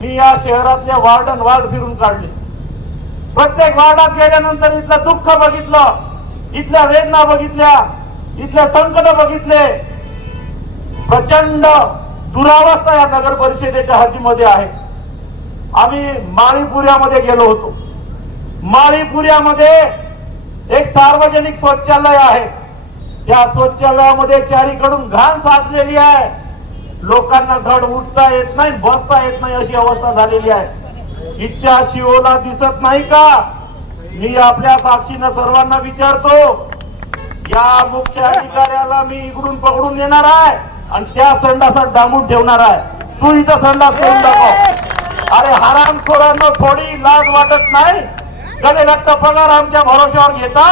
मी या शहरातले warden ward फिरून काढले. प्रत्येक वार्डात गेल्यानंतर इथलं दुःख बघितलं इथल्या वेदना बघितल्या इथले संकट बघितले. प्रचंड दुरावस्था या नगर परिषदेच्या हद्दीमध्ये आहे. आम्ही माळीपुऱ्यामध्ये गेलो होतो. माळीपुऱ्यामध्ये एक सार्वजनिक शौचालय आहे. त्या शौचालयामध्ये चारीकडून घाण साचलेली आहे. लोकांना धड उठता येत नाही बसता येत नाही अशी अवस्था झालेली आहे. इच्छा शिवला दिसत नाही का? मी आपल्या साक्षीनं सर्वांना विचारतो या मुख्य अधिकाऱ्याला मी इकडून पकडून येणार आहे आणि त्या संडासात डांबून ठेवणार आहे. तू इथं संडास करून दाखव. अरे हरामखोरांना थोडी लाज वाटत नाही? गणे लट्ट पगार आमच्या भरोश्यावर घेता?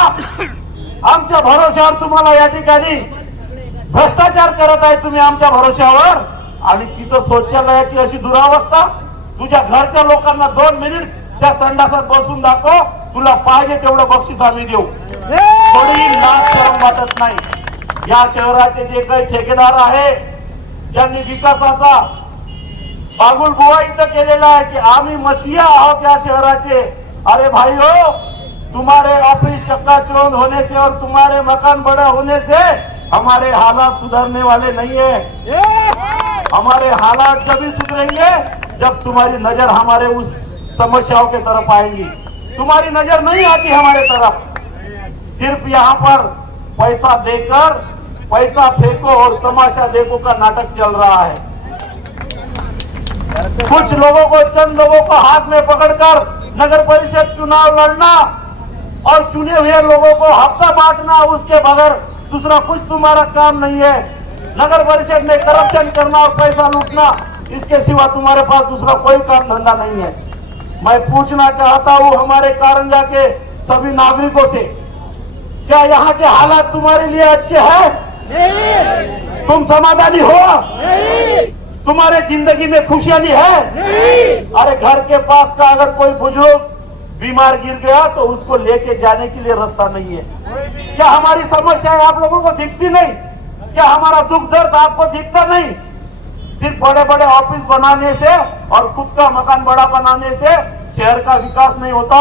आमच्या भरोश्यावर तुम्हाला या ठिकाणी भ्रष्टाचार करत आहे तुम्ही आमच्या भरोश्यावर. आणि तिथं शौचालयाची अशी दुरावस्था. तुझ्या घरच्या लोकांना दोन मिनिट त्या संडासात बसून दाखव. तुला पाहिजे तेवढं बक्षीस आम्ही देऊ. थोडी लाच करून वाटत नाही. या शहराचे जे काही ठेकेदार आहे ज्यांनी विकासाचा बागुल बुवा इथं केलेला आहे की आम्ही मसिया आहोत या शहराचे. अरे भाई हो तुम्हारे ऑफिस चक्काचौंध होने से और तुम्हारे मकान बड़ा होने से हमारे हालात सुधरने वाले नहीं है। हमारे हालात जब सुधरेंगे जब तुम्हारी नज़र हमारे उस समस्याओं के तरफ़ आएँगी। तुम्हारी नज़र नहीं आती हमारे तरफ़। सिर्फ़ यहाँ पर पैसा देकर पैसा फेंको और तमाशा देखो का नाटक चल रहा है। कुछ लोगों को चंद लोगों को हाथ में पकड़कर नगर परिषद चुनाव लड़ना और चुने हुए लोगों को हफ़्ता बांटना उसके बगैर दूसरा कुछ तुम्हारा काम नहीं है। नगर परिषद में करप्शन करना और पैसा लूटना इसके सिवा तुम्हारे पास दूसरा कोई काम धंधा नहीं है। मैं पूछना चाहता हूँ हमारे कारंजा के सभी नागरिकों से क्या यहाँ के हालात तुम्हारे लिए अच्छे हैं? तुम समाधानी हो? तुम्हारे ज़िंदगी में खुशहाली है? अरे घर के पास का अगर कोई बुज़ुर्ग बीमार गिर गया तो उसको लेके जाने के लिए रास्ता नहीं है। क्या हमारी समस्याएँ आप लोगों को दिखती नहीं? क्या हमारा दुख दर्द आपको दिखता नहीं? सिर्फ़ बड़े बड़े ऑफ़िस बनाने से और खुद का मकान बड़ा बनाने से शहर का विकास नहीं होता।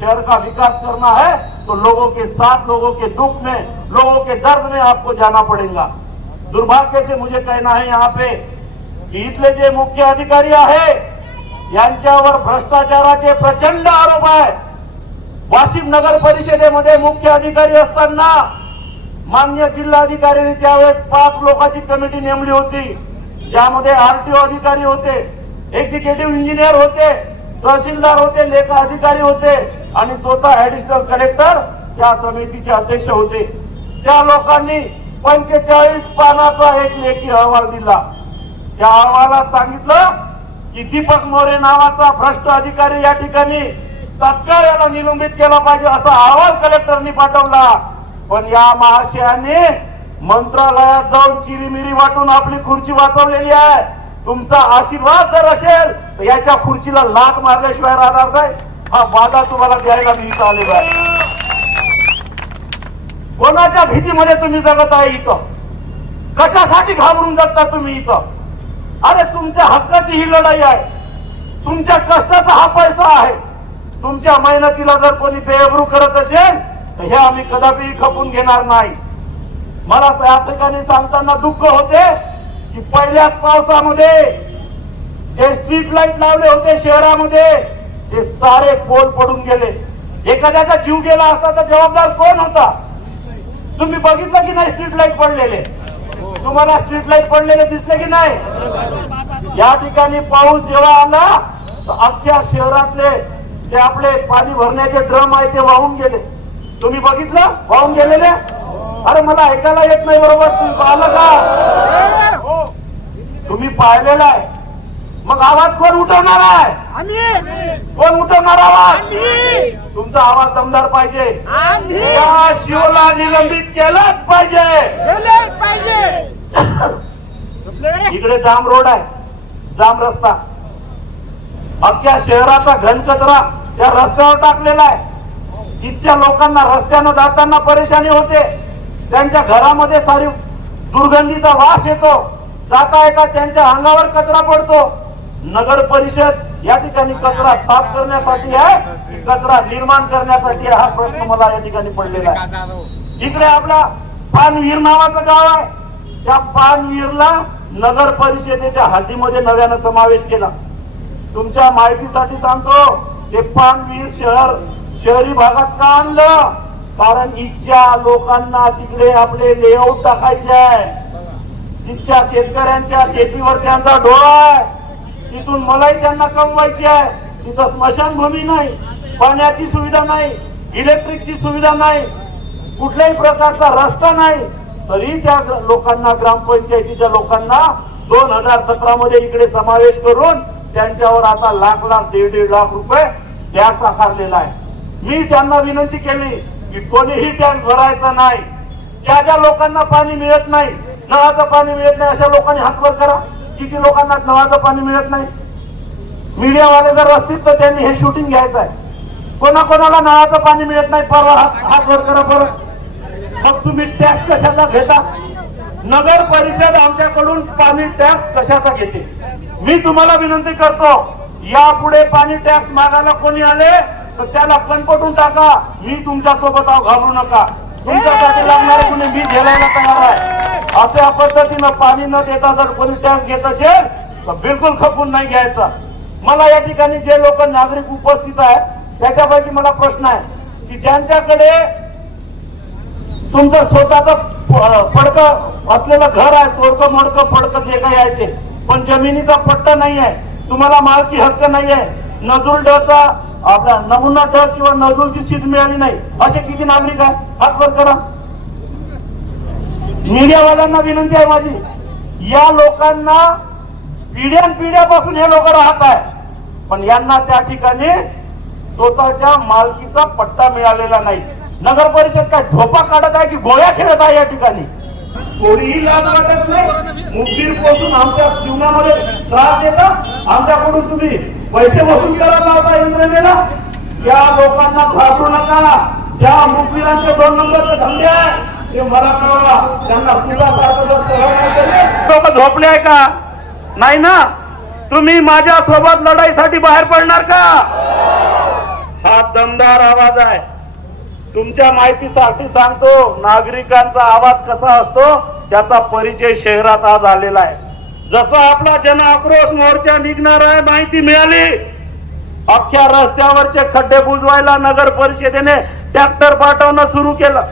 शहर का विकास करना है तो लोगों के साथ, लोगों के दुख में, लोगों के दर्द में आपको जाना पड़ेगा। दुर्भाग्य से मुझे कहना है यहाँ पे की इथले जे मुख्य अधिकारी आहे यांच्यावर भ्रष्टाचाराचे प्रचंड आरोप आहे वाशिम नगर परिषदेमध्ये मुख्य अधिकारी असताना मान्य जिल्हाधिकाऱ्यांनी त्यावेळेस पाच लोकांची कमिटी नेमली होती. ज्यामध्ये आरटीओ अधिकारी होते एक्झिक्युटिव्ह इंजिनियर होते तहसीलदार होते लेखा अधिकारी होते आणि स्वतः ऍडिशनल कलेक्टर त्या समितीचे अध्यक्ष होते. त्या लोकांनी पंचेचाळीस पानाचा एक लेखी अहवाल दिला. त्या अहवालात सांगितलं की दीपक मोरे नावाचा भ्रष्ट अधिकारी या ठिकाणी तत्काळ याला निलंबित केला पाहिजे असा अहवाल कलेक्टरनी पाठवला. पण या महाशयाने मंत्रालयात जाऊन चिरीमिरी वाटून आपली खुर्ची वाचवलेली आहे. तुमचा आशीर्वाद जर असेल तर याच्या खुर्चीला लात मारल्याशिवाय राहणार नाही. हा वादा तुम्हाला द्यायला मी इथं आलेलो आहे. कोणाच्या भीतीमध्ये तुम्ही जगत आहे इथं? कशासाठी घाबरून जगता तुम्ही इथं? अरे तुमच्या हक्काची ही लढाई आहे. तुमच्या कष्टाचा हा पैसा आहे. तुमच्या मेहनतीला जर कोणी बेअब्रू करत असेल तर हे आम्ही कदापि खपून घेणार नाही. मला या ठिकाणी सांगताना दुःख होते की पहिल्याच पावसामध्ये जे स्ट्रीट लाइट लावले होते शहरामध्ये ते सारे पोल पडून गेले. एखाद्याचा जीव गेला असता तर जबाबदार कोण होता? तुम्ही बघितलं की नाही स्ट्रीट लाइट पडलेले? तुम्हाला स्ट्रीट लाइट पडलेले दिसले की नाही? या ठिकाणी पाऊस जेव्हा आला अख्ख्या शहरातले जे आपले पाणी भरण्याचे ड्रम आहे ते वाहून गेले. तुम्ही बघितलं? वाहून गेलेले? अरे मला ऐकायला येत नाही बरोबर. तुम्ही पाहिलं का? तुम्ही पाहिलेलं आहे. मग आवाज कोण उठवणार आहे? कोण उठवणार आवाज? तुमचा आवाज दमदार पाहिजे. शिवला निलंबित केलंच पाहिजे. इकडे जाम रोड आहे. जाम रस्ता. अख्ख्या शहराचा घनकचरा त्या रस्त्यावर टाकलेला आहे. इथच्या लोकांना रस्त्यानं जाताना परेशानी होते. त्यांच्या घरामध्ये सारी दुर्गंधीचा वास येतो. जाता येता त्यांच्या अंगावर कचरा पडतो. नगर परिषद या ठिकाणी कचरा साफ करण्यासाठी आहे की कचरा निर्माण करण्यासाठी हा प्रश्न मला या ठिकाणी पडलेला आहे. इकडे आपला पानवीर नावाचं गाव आहे. त्या पानवीरला नगर परिषदेच्या हद्दीमध्ये नव्यानं समावेश केला. तुमच्या माहितीसाठी सांगतो ते पानवीर शहर शहरी भागात का आणलं? कारण इच्छा लोकांना तिकडे आपले लेआउट टाकायचे आहे. तिथच्या शेतकऱ्यांच्या शेतीवर त्यांचा डोळा आहे. तिथून मलाही त्यांना कमवायची आहे. तिथं स्मशानभूमी नाही पाण्याची सुविधा नाही इलेक्ट्रिकची सुविधा नाही कुठल्याही प्रकारचा रस्ता नाही. तरी त्या लोकांना ग्रामपंचायतीच्या लोकांना दोन हजार सतरा मध्ये इकडे समावेश करून त्यांच्यावर आता लाख लाख दीड दीड लाख रुपये टॅक्स आकारलेला आहे. मी त्यांना विनंती केली की कोणीही टॅक्स भरायचा नाही. ज्या ज्या लोकांना पाणी मिळत नाही नळाचं पाणी मिळत नाही अशा लोकांनी हातवर करा. किती लोकांना नळाचं पाणी मिळत नाही? मीडियावाले जर असतील तर त्यांनी हे शूटिंग घ्यायचं आहे. कोणाकोणाला नळाचं पाणी मिळत नाही? परवा हात वर करा परत मग तुम्ही टॅक्स कशाचा घेता? नगर परिषद आमच्याकडून पाणी टॅक्स कशाचा घेते? मी तुम्हाला विनंती करतो यापुढे पाणी टॅक्स मागायला कोणी आले तर त्याला कणपटून टाका. मी तुमच्यासोबत आहो घाबरू नका. तुमच्यासाठी लागणार कुणी मी झेलायला तयार आहे. अशा पद्धतीनं पाणी न देता जर कोणी टँक घेत असेल तर बिलकुल खपून नाही घ्यायचा. मला या ठिकाणी जे लोक नागरिक उपस्थित आहेत त्याच्यापैकी मला प्रश्न आहे की ज्यांच्याकडे तुमचं स्वतःच फडक असलेलं घर आहे तोडकं मोडकं फडकं जे काही आहे ते पण जमिनीचा पट्टा नाही आहे तुम्हाला मालकी हक्क नाही आहे नजूल डचा आपला नमुना ड किंवा नजूलची सीट मिळाली नाही असे किती नागरिक आहे हातवर करा. मीडियावाल्यांना विनंती आहे माझी. या लोकांना पिढ्यान पिढ्यापासून हे लोक राहत आहे. पण यांना त्या ठिकाणी स्वतःच्या मालकीचा पट्टा मिळालेला नाही. नगर परिषद काय झोपा काढत आहे की गोळ्या खेळत आहे या ठिकाणी? कोणीही लाज वाटत नाही. मुस्लिमपासून आमच्या जीवनामध्ये त्रास देता. आमच्याकडून तुम्ही पैसे वसूल करत लावता इंद्रजेला या लोकांना घाबरू नका. ज्या मुस्लिमांचे दोन नंबरचे धंदे आहे झोपले आहे का? नाही ना? तुम्ही माझ्या सोबत लढाईसाठी बाहेर पडणार का? हा दमदार आवाज आहे. तुमच्या माहितीसाठी सांगतो नागरिकांचा आवाज कसा असतो त्याचा परिचय शहरात आज आलेला आहे. जसा आपला जन आक्रोश मोर्चा निघणार आहे माहिती मिळाली. अख्ख्या रस्त्यावरचे खड्डे बुजवायला नगर परिषदेने ट्रॅक्टर पाठवणं सुरू केलं.